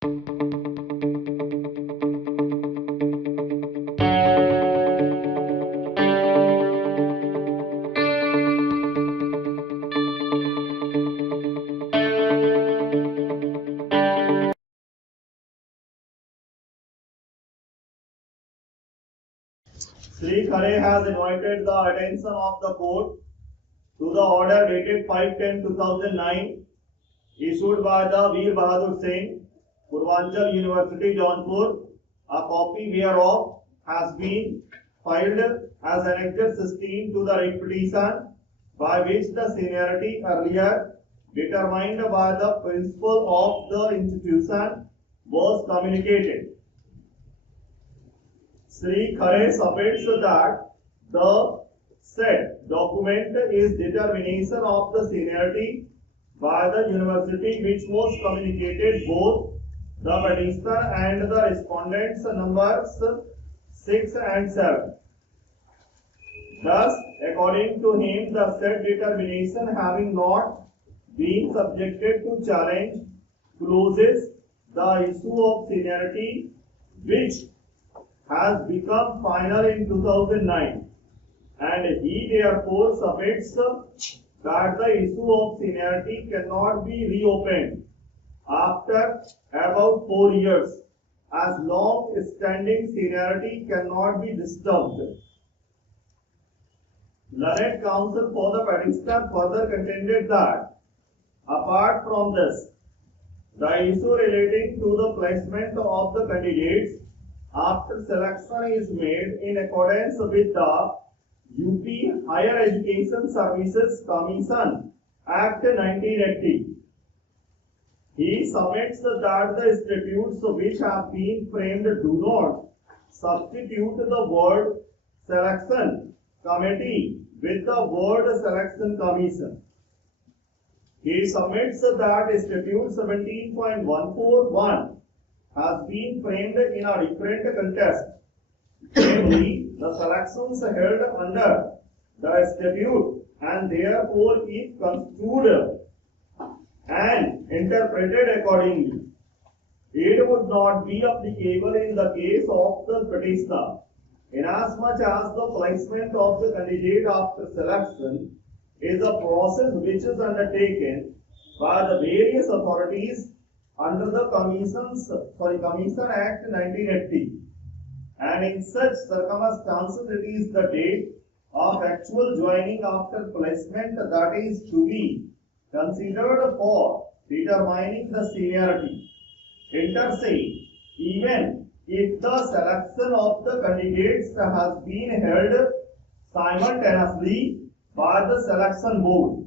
Sri Khare has invited the attention of the court to the order dated 5/10/2009 issued by the Veer Bahadur Singh, Purvanchal University, Jaunpur. A copy whereof has been filed as Annexure 16 to the writ petition, by which the seniority earlier determined by the principal of the institution was communicated. Sri Khare submits that the said document is determination of the seniority by the university, which was communicated both the petitioner and the respondents numbers 6 and 7. Thus, according to him, the said determination having not been subjected to challenge closes the issue of seniority, which has become final in 2009, and he therefore submits that the issue of seniority cannot be reopened after about 4 years, as long standing seniority cannot be disturbed. Learned counsel for the petitioner further contended that apart from this, the issue relating to the placement of the candidates after selection is made in accordance with the UP Higher Education Services Commission Act 1980. He submits that the statutes which have been framed do not substitute the word selection committee with the word selection commission. He submits that statute 17.141 has been framed in a different context, namely the selections held under the statute, and therefore if construed and interpreted accordingly, it would not be applicable in the case of the petitioner, inasmuch as the placement of the candidate after selection is a process which is undertaken by the various authorities under the Commission Act 1980, and in such circumstances it is the date of actual joining after placement that is to be considered for determining the seniority. Inter se, even if the selection of the candidates has been held simultaneously by the selection board.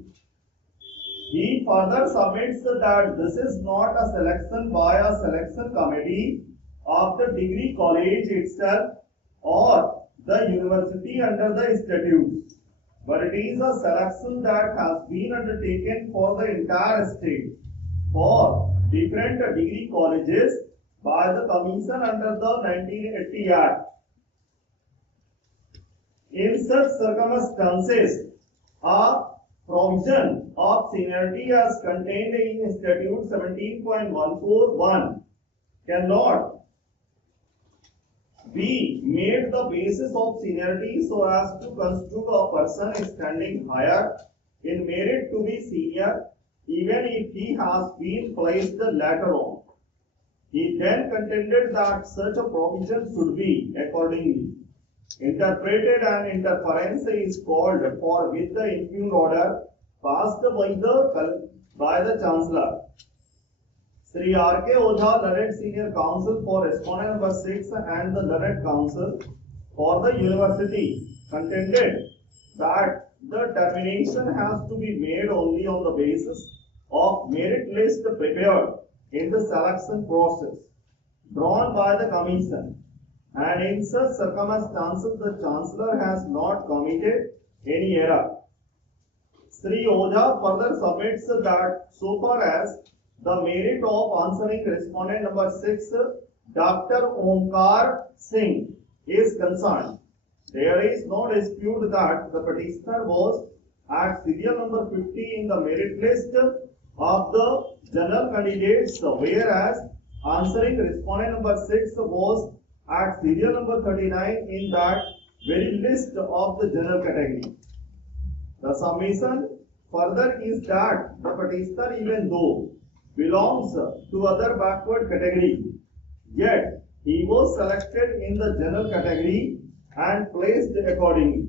He further submits that this is not a selection by a selection committee of the degree college itself or the university under the statutes, but it is a selection that has been undertaken for the entire state for different degree colleges by the commission under the 1980 Act. In such circumstances, a provision of seniority as contained in statute 17.141 cannot be made the basis of seniority so as to construe a person standing higher in merit to be senior, even if he has been placed later on. He then contended that such a provision should be accordingly interpreted, and interference is called for with the impugned order passed by the Chancellor. Sri R.K. Ojha, learned senior counsel for respondent number 6, and the learned counsel for the university contended that the termination has to be made only on the basis of merit list prepared in the selection process drawn by the commission, and in such circumstances the Chancellor has not committed any error. Sri Ojha further submits that so far as the merit of answering respondent number 6, Dr. Omkar Singh, is concerned, there is no dispute that the petitioner was at serial number 50 in the merit list of the general candidates, whereas answering respondent number 6 was at serial number 39 in that very list of the general category. The submission further is that the petitioner, even though belongs to other backward category, yet he was selected in the general category and placed accordingly.